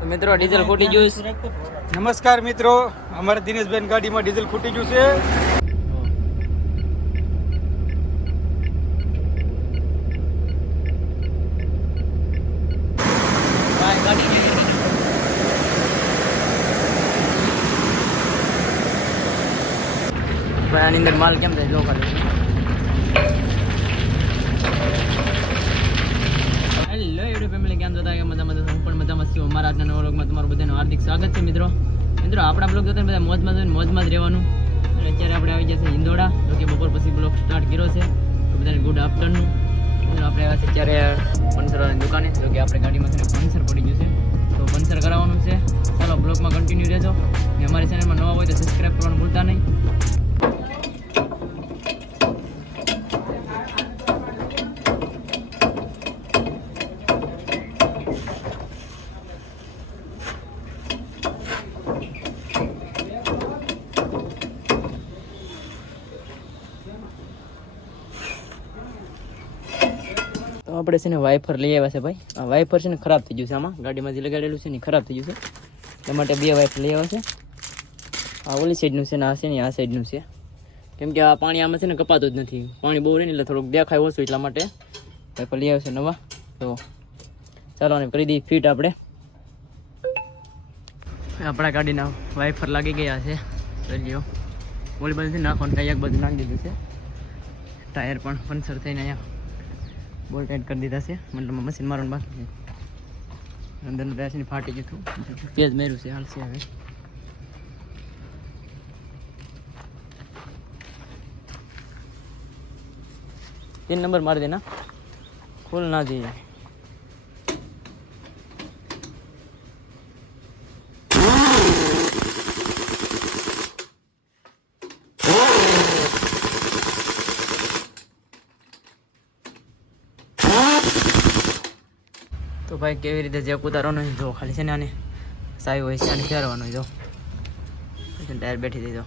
તો મિત્રો ડીઝલ ખૂટી જ્યુસ નમસ્કાર મિત્રો અમારા દિનેશભાઈ ગાડીમાં ડીઝલ ખૂટી ગયું છે. ભાઈ આની અંદર માલ કેમ થાય? જો કરે હાર્દિક સ્વાગત છે મિત્રો. મિત્રો, આપણા બ્લોગ જોતા બધા મોજમાં જોઈને મોજમાં જ રહેવાનું. અને અત્યારે આપણે આવી જશે ઇન્દોડા તો કે બપોર પછી બ્લોગ સ્ટાર્ટ કર્યો છે. તો બધાને ગુડ આફ્ટરનૂન મિત્રો, આપણે આવ્યા છે અત્યારે પંચરવાળાની દુકાને, જો કે આપણે ગાડીમાં છે પંચર પડી ગયું છે. તો પંચર કરાવવાનું છે. ચાલો, બ્લોગમાં કન્ટિન્યુ રહેજો. અને અમારી ચેનલમાં નવા હોય તો સબસ્ક્રાઈબ કરવાનું ભૂલતા નહીં. આપણે છે ને વાઇફર લઈ આવ્યા છે ભાઈ. આ વાઇફર છે ને ખરાબ થઈ ગયું છે આમાં. ગાડીમાંથી લગાડેલું છે ને ખરાબ થઈ ગયું છે. એ માટે બે વાઇફર લઈ આવ્યા છે. આ ઓલી સાઈડનું છે ને, આ છે ને, આ સાઈડનું છે. કેમ કે આ પાણી આમાં છે ને કપાતું જ નથી. પાણી બહુ રહે ને એટલે થોડુંક દેખાય ઓછું એટલા માટે વાઇફર લઈ આવ્યા છે નવા. તો ચાલો અને કરી દઈએ ફીટ આપણે. આપણા ગાડીના વાઇફર લાગી ગયા છે. લ્યો. ઓલી બાજુથી નાખવાનું ટાયર બધું નાખી દીધું છે. ટાયર પણ પંચર થઈને અહીંયા બોલ એડ કરી દીધા છે. મતલબ મશીન મારવાનું બાકી છે. અંદરનું રેસીને ફાટી ગયું હતું. પેજ માર્યું છે, હાલશે હવે. તીન નંબર મારી દેના. ખોલ ના જઈએ. તો ભાઈ કેવી રીતે જેક ઉતારવાનો જો, ખાલી છે ને આને સાઈ હોય છે, આને ફેરવાનો જો. ટાયર બેઠી દીધો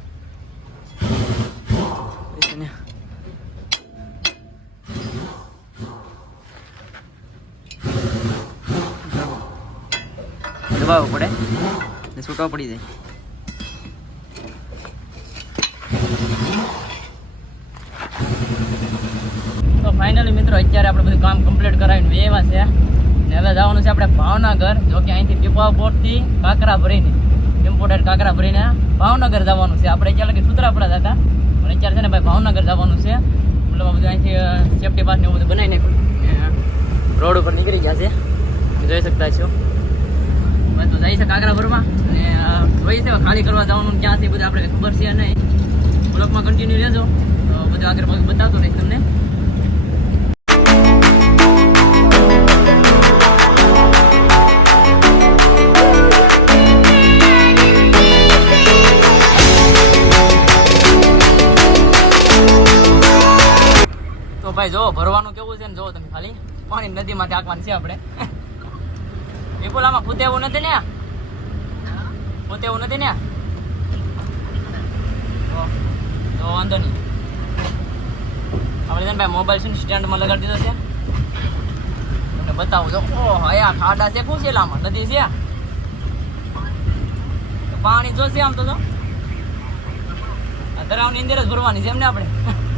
દબાવવું પડે ને છૂટવા પડી જાય. તો ફાઇનલી મિત્રો, અત્યારે આપણે બધું કામ કમ્પ્લીટ કરાવીને એવા છે. હવે જવાનું છે આપણે ભાવનગર, જો કે અહીંથી પીપા પોર્ટથી કાંકરા ભરીને ઇમ્પોર્ટેડ કાંકરા ભરીને ભાવનગર જવાનું છે. આપણે અત્યારે લગી સુત્રાપડા હતા પણ અત્યારે છે ને ભાઈ ભાવનગર જવાનું છે. મતલબ બધું અહીંથી સેફટી પાસ ને એવું બધું બનાવી નાખ્યું. રોડ ઉપર નીકળી ગયા છે. જોઈ શકતા છો. તો જાય છે કાંકરા ભરવા અને જોઈ છે ખાલી કરવા જવાનું ક્યાં છે બધું આપણે ખબર છે નહીં. બ્લોકમાં કન્ટિન્યુ રહેજો. તો બધું આગળ બતાવતો રહીશ તમને. ભાઈ, જો, ભરવાનું કેવું છે ને જો તમે ખાલી. પાણી નદીમાં ટાંકવાનું છે આપણે. વિપુલ આમાં ફૂતે એવું નથી ને? ફૂતે એવું નથી ને? તો- તો વાંધો નહીં. આપણે ભાઈ મોબાઈલ છે ને સ્ટેન્ડમાં લગાડી દીધો છે. તમને બતાવું, જો. ઓહ આ ખાડા છે. શું છે લામાં નદી છે? તો પાણી જોશે આમ તો, જો. ધરાવની અંદર જ ભરવાની છે એમ ને આપણે?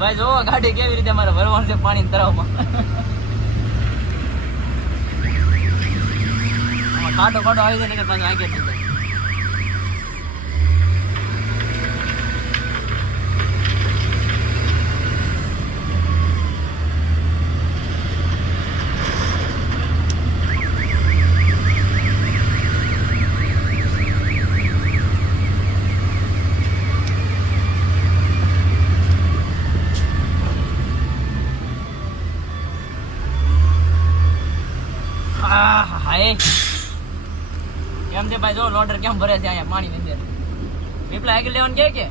ભાઈ જો ગાડી કેવી રીતે મારે ભરવાનું છે પાણી તળાવમાં કાંટો ખાડો આવી જાય ને પાછું આગળ હાય કેમ છે ભાઈ? જો લોડર કેમ ભરે છે અહીંયા? પાણી ની અંદર પીપલા આગળ લેવાનું કે કે?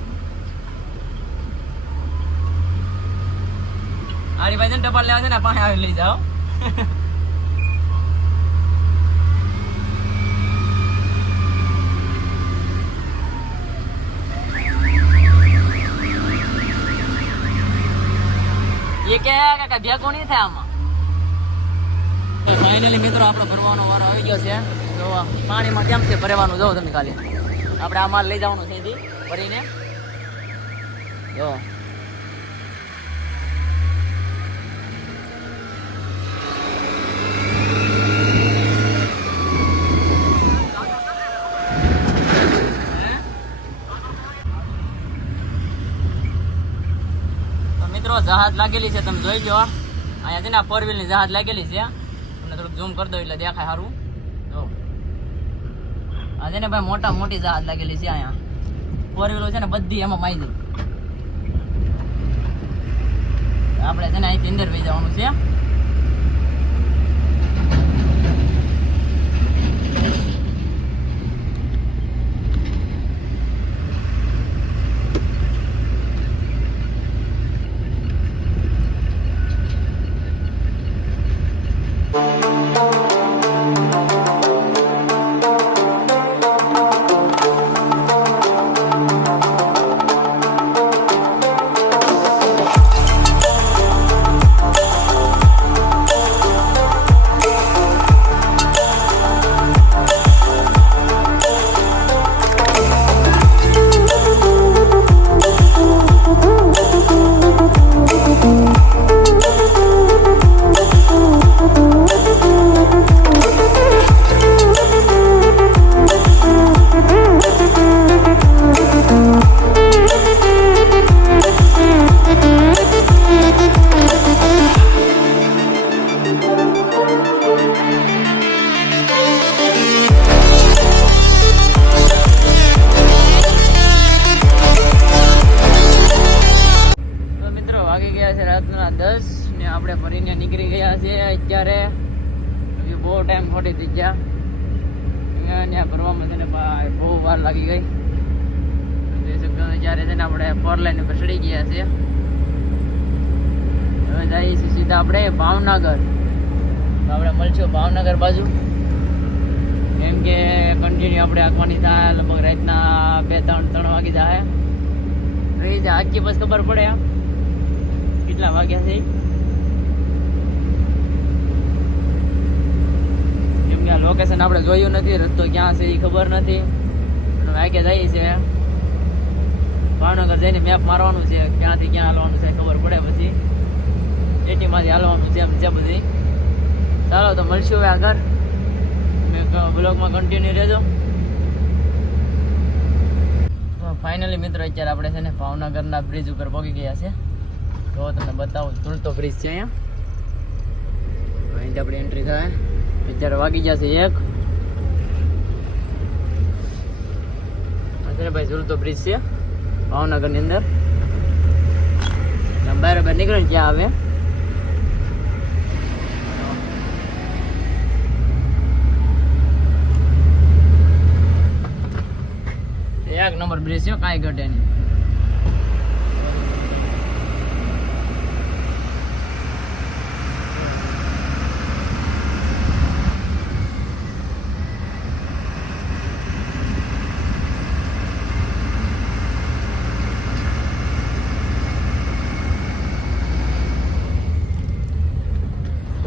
આરી ભાઈ ને ટપાલ લેવા છે ને પાણી આવી લઈ જાઓ. એ કે, કાકા, ભેગો નહીં થાય આમાં. ફાઇનલી મિત્રો, આપણો ભરવાનો વારો આવી ગયો છે. તો પાણીમાં કેમ છે ભરવાનું? જો તમે ખાલી. આપણે આ માલ લઈ જવાનું છે અહીંથી, ભરીને. જો. જહાજ લાગેલી છે, તમે જોઈ જો અહીંયા છે ને ફોર વ્હીલની જહાજ લાગેલી છે. ઝૂમ કરી દો એટલે દેખાય સારું જો. આ છે ને ભાઈ મોટા મોટી જહાજ લાગેલી છે અહીંયા. ફોર વ્હીલો છે ને બધી એમાં માઈ જાય આપણે છે ને અહીંથી અંદર વહી જવાનું છે. સીધા આપણે ભાવનગર. તો આપણે મળશું ભાવનગર બાજુ. કેમ કે કન્ટિન્યુ આપણે આંકવાની થાય, લગભગ રાતના બે, ત્રણ ત્રણ વાગી થાય રહી જાય આખી બસ ખબર પડે આમ. કેટલા વાગ્યા છે? કેમ કે લોકેશન આપણે જોયું નથી, રસ્તો ક્યાં છે એ ખબર નથી. વાગ્યા જાય છે. ભાવનગર જઈને મેપ મારવાનું છે, ક્યાંથી ક્યાં હાલવાનું છે ખબર પડે પછી. એટીમાંથી હાલવાનું એમ છે બધી. ચાલો તો મળશું હવે આગળ. બ્લોગમાં કન્ટિન્યુ રહેજો. ફાઇનલી મિત્રો અત્યારે આપણે છે ને ભાવનગરના બ્રિજ ઉપર પહોંચી ગયા છે. તો તમને બતાવું ઝૂલતો બ્રિજ છે અહીંયા. અહીંથી આપણી એન્ટ્રી થાય. અત્યારે વાગી જશે એક. અત્યારે ભાઈ ઝૂલતો બ્રિજ છે, ભાવનગરની અંદર. બરાબર નીકળે ત્યાં આવે. નંબર બ્રિજ છે કાંઈ ઘટે નહીં.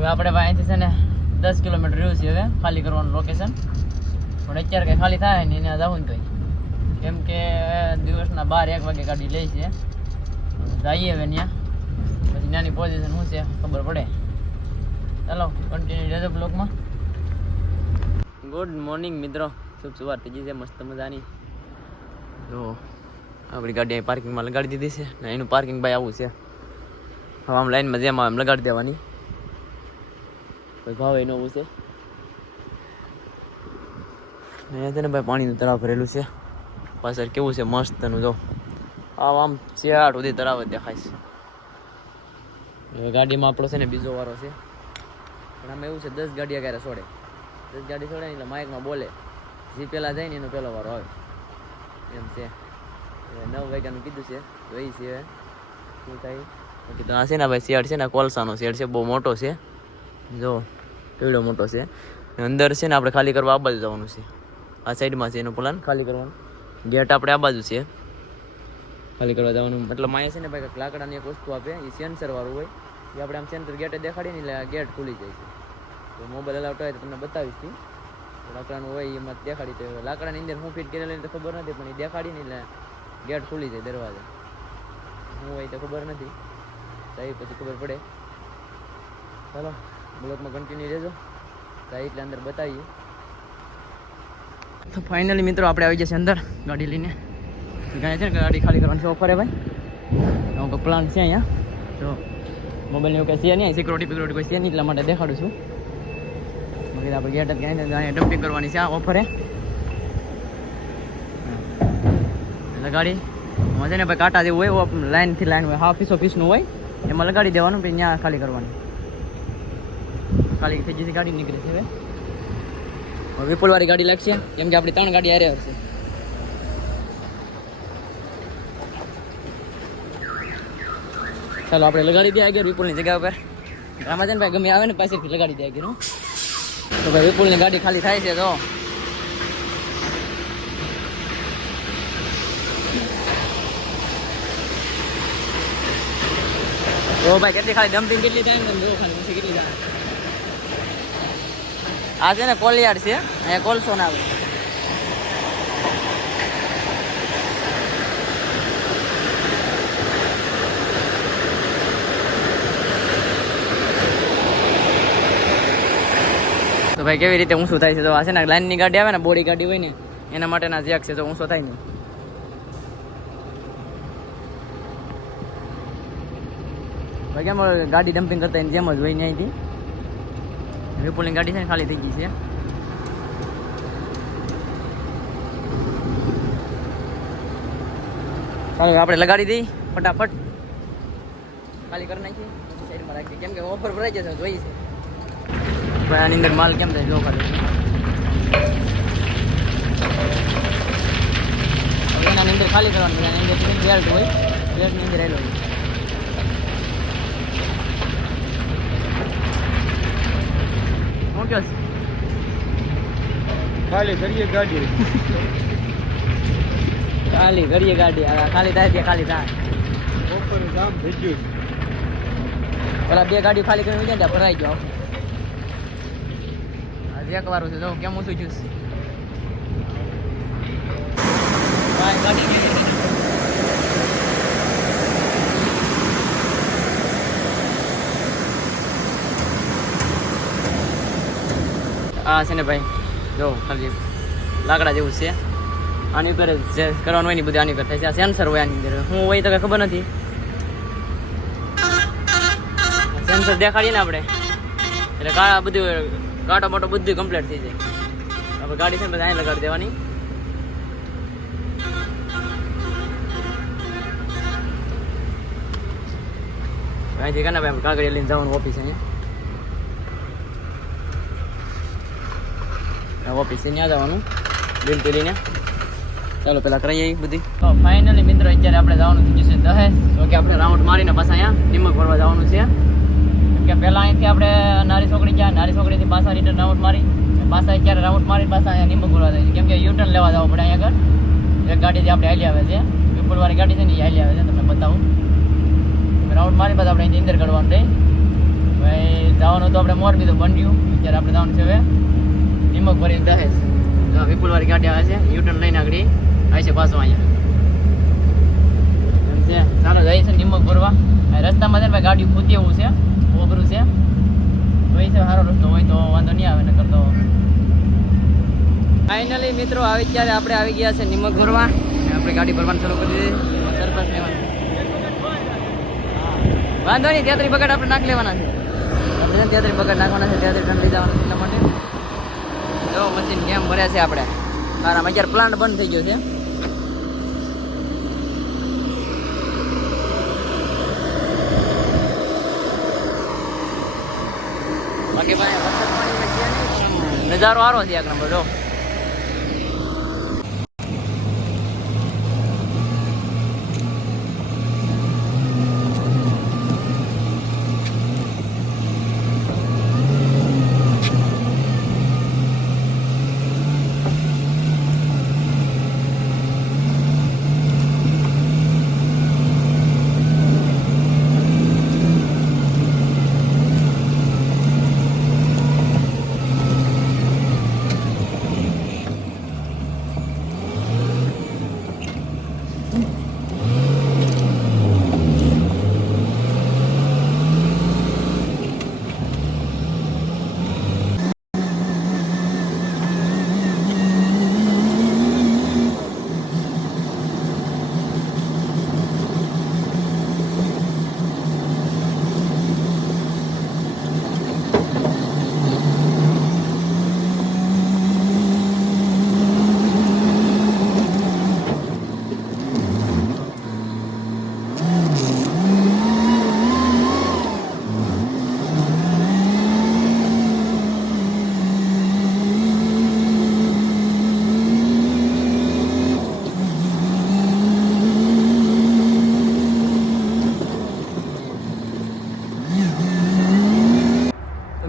આપણે અહીંથી છે ને દસ કિલોમીટર રહ્યું છે હવે, ખાલી કરવાનું લોકેશન પણ અત્યારે કંઈ ખાલી થાય ને એને જવું ને કંઈ કેમ કે દિવસના બાર એક વાગે ગાડી લે છે. જઈએ હવે ત્યાં પછી નાની પોઝિશન શું છે ખબર પડે. ચાલો કન્ટિન્યુ રહેજો બ્લોગમાં ગુડ મોર્નિંગ મિત્રો. શુભ સવાર થઈ છે, મસ્ત મજાની. જો, આપણી ગાડી અહીં પાર્કિંગમાં લગાડી દીધી છે ને એનું પાર્કિંગ ભાઈ આવું છે. હવે આમ લાઈનમાં જેમ આમ લગાડી દેવાની. કોઈ ભાવ એનો આવું છે અહીંયા છે ને ભાઈ પાણીનું તળાવ ભરેલું છે. પાછળ કેવું છે મસ્ત એનું જો. આમ આમ શિયાળ સુધી તરાવ દેખાય છે. હવે ગાડીમાં આપણો છે ને બીજો વારો છે. પણ આમાં એવું છે, દસ ગાડી ક્યારે છોડે? દસ ગાડી છોડે ને એટલે માઇકમાં બોલે. જે પહેલાં જાય ને એનો પહેલો વારો આવે. એમ છે. હવે નવ વાગ્યાનું કીધું છે. તો એ છે શું થાય? તો આ છે ને ભાઈ શેડ છે ને, કોલસાનો શેડ છે, બહુ મોટો છે. જો, કેવડો મોટો છે. અંદર છે ને આપણે ખાલી કરવા આબાજ જવાનું છે. આ સાઈડમાં છે એનો પ્લાન ખાલી કરવાનો. ગેટ આપણે આ બાજુ છે. ખાલી કરવા જવાનું. મતલબ માયા છે ને ભાઈ લાકડાની એક વસ્તુ આપે એ સેન્સર વાળું હોય. એ આપણે આમ સેન્સર ગેટે દેખાડીએ ને એટલે ગેટ ખુલી જાય છે. તો મોબાઈલ અલાઉટ હોય તો તમને બતાવીશ તી. લાકડાનું હોય એમાં દેખાડી તો લાકડાની અંદર હું ફિટ કરેલી તો ખબર નથી, પણ એ દેખાડી ને એટલે ગેટ ખુલી જાય દરવાજા. શું હોય તો ખબર નથી. જાય પછી ખબર પડે. ચાલો બ્લોકમાં કન્ટિન્યુ રહેજો. જાય એટલે અંદર બતાવીએ. તો ફાઇનલી મિત્રો આપણે આવી જશે અંદર ગાડી લઈને. ગયા છે ને, ગાડી ખાલી કરવાની છે. હે ભાઈ. અમુક પ્લાન છે અહીંયા? તો મોબાઈલ એવું કંઈ છે નહીં. સિક્યુરિટી બિક્યુરિટી કોઈ છે નહીં, એટલા માટે દેખાડું છું. બાકી આપણે ગેટ ગયા ડમ્પિંગ કરવાની છે આ ઓફરે એટલે ગાડી છે ને ભાઈ કાંટા જેવું હોય લાઇનથી લાઈન હોય હાફ પીસો પીસનું હોય, એમાં લગાડી દેવાનું, પછી ત્યાં ખાલી કરવાનું. ખાલી થઈ જતી ગાડી નીકળે છે હવે. વિપુલવાળી ગાડી લાગશે, કેમ કે આપણી ત્રણ ગાડી હારે હશે. ચાલો, આપણે લગાડી દઈએ આગળ વિપુલની જગ્યા ઉપર. રામાજનભાઈ ભાઈ ગમે આવે ને પાસેથી લગાડી દે આગળ તો ભાઈ, વિપુલની ગાડી ખાલી થાય છે, તો. ઓ ભાઈ, કેટલી ખાલી ડમ્પિંગ કેટલી થાય ને? જો ખાલી પછી કેટલી થાય? આ છે ને કોલિયાડ છે. અહીંયા કોલસો ના આવે. તો ભાઈ કેવી રીતે ઊંચું થાય છે? તો આ છે ને લાઈનની ગાડી આવે ને, બોડી ગાડી હોય ને, એના માટેના જેક છે, તો ઊંચો થાય ને. ભાઈ કેમ ગાડી ડમ્પિંગ કરતા જેમ જ હોય ને અહીંથી? વિપુલની ગાડી છે ને ખાલી થઈ ગઈ છે. ચાલો, આપણે લગાડી દઈ, ફટાફટ. ખાલી કરી નાખીએ પછી સાઈડમાં રાખીએ કેમ કે ઓફર ભરાઈ જશે, જોઈ છે. પણ આની અંદર માલ કેમ થાય જો ખાલી. હવે એના અંદર ખાલી કરવાનું. એની અંદર બેલ્ટ હોય બેલ્ટની અંદર રહેલો હોય. શું ખાલી કરીએ ગાડી ખાલી કરીએ ગાડી. ખાલી થાય ત્યાં ખાલી થાય? ઓફર જામ થઈ ગયું પેલા બે ગાડી ખાલી કરીને ગયા ત્યાં ભરાઈ ગયો. આજે એક વાર છે. જો કેમ ઊંચું જ્યુસ ગાડી કેવી રીતે? આ છે ને ભાઈ, જો, ખાલી લાકડા જેવું છે. આની ઉપર જે કરવાનું હોય ને બધું આની ઉપર થાય છે. આ સેન્સર હોય આની અંદર. હું હોય તો કઈ ખબર નથી. સેન્સર દેખાડીએ ને આપણે. એટલે કાળા બધું કાંટો મોટો બધું કમ્પ્લીટ થઈ જાય. આપણે ગાડી છે ને બધા અહીં લગાડી દેવાની. અહીંથી કાના ભાઈ કાગળ લઈને જવાનું ઓફિસ અહીંયા. ઓફિસે ત્યાં જવાનું. બિલ લઈને. ચાલો, પેલા કરીએ એ બધી. તો ફાઇનલી મિત્રો, અત્યારે આપણે જવાનું થઈ ગયું છે દહેજ તો કે આપણે રાઉન્ડ મારીને પાછા અહીંયા નિમક ભરવા જવાનું છે. કે પહેલાં અહીંથી આપણે નારી છોકરી ગયા, નારી છોકરીથી પાછા રિટર્ન રાઉન્ડ મારી. પાછા અત્યારે રાઉન્ડ મારી પાછા અહીંયા નિમક ભરવા જાય કેમ કે યુટર્ન લેવા જવું પડે અહીંયા આગળ. એક ગાડી જે આપણે હાલી આવે છે. વિપુલવાળી ગાડી છે ને એ હાલી આવે છે, તમને બતાવું. રાઉન્ડ મારી પાછા આપણે અહીંથી અંદર કાઢવાનું રહી ભાઈ, જવાનું તો આપણે મોરબી તો બન્યું. અત્યારે આપણે જવાનું છે હવે. નિમક ભરીને દહેજ જો વિપુલવાળી ગાડી આવે છે યુટર્ન લઈને આગળ આવે છે પાછો અહીંયા. ચાલો છે નિમક ભરવા. રસ્તામાં છે ભાઈ ગાડી ખૂતી એવું છે ઓબરું છે. હોય છે, સારો રસ્તો, હોય તો વાંધો નહીં આવે ને કરતો ફાઇનલી મિત્રો, આવી ત્યારે આપણે આવી ગયા છે નિમક ભરવા. આપણે ગાડી ભરવાનું શરૂ કરી દીધી. સરપંચ લેવાનું વાંધો નહીં તેત્રી બગાડ આપણે નાખ લેવાના છે. તેત્રી બગાડ નાખવાના છે તેત્રી ઠંડી જવાના છે. જો મશીન કેમ ભર્યા છે આપણે? કારણ અત્યારે પ્લાન્ટ બંધ થઈ ગયો છે. બાકી ભાઈ નજારો આરો છે એક નંબર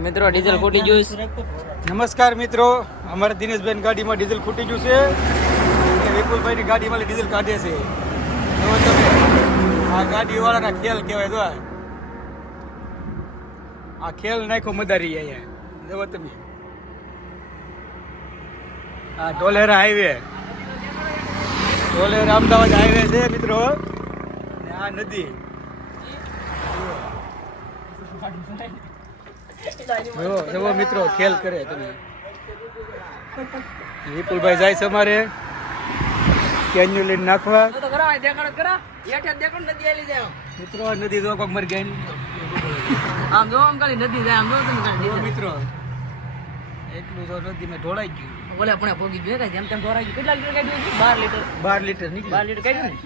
મિત્રો, ડીઝલ ખૂટી ગયું છે. નમસ્કાર મિત્રો, અમારા દિનેશબેન ગાડીમાં ડીઝલ ખૂટી ગયું છે. વિપુલભાઈની ગાડીમાં ડીઝલ કાઢે છે. જો તમે આ ગાડીવાળાના ખેલ કહેવાય જો આ. ખેલ નાખો મદારી અહીંયા. જુઓ તમે. આ ઢોલેરા હાઈવે. ઢોલેરા અમદાવાદ હાઈવે છે મિત્રો. આ નદી. જુઓ મિત્રો ખેલ કરે તમે. વિપુલભાઈ જાય છે અમારે. કેન્યુ લઈને નાખવા. મિત્રો નદી જો કોક મરી ગઈ આમ જો આમ ખાલી નદી જાય આમ જો તમે મિત્રો. એટલું તો નદી મેં ઢોળાઈ ગયું. ઓલે પણ ભોગી ગયું કે જેમ તેમ ઢોળાઈ ગયું. કેટલા લીટર કાઢ્યું? બાર લીટર. બાર લીટર બાર નીકળી લીટર કાઢ્યું ને?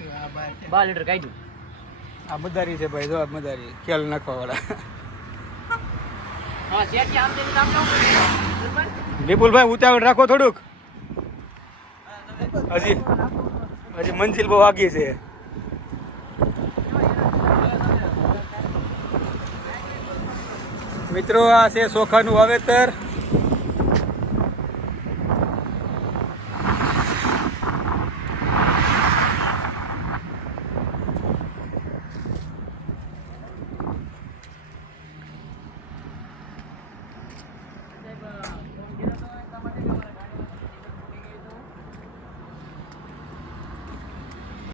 બાર લીટર. કાઢ્યું. આ મદારી છે ભાઈ જો મદારી. ખેલ નાખવા વાળા હા શેઠી આમ તેમ આમ જાઓ. વિપુલભાઈ, ઉતાવળ રાખો થોડુંક. હજી હજી મંજિલ બહુ આગી છે. મિત્રો, આ છે ચોખાનું વાવેતર.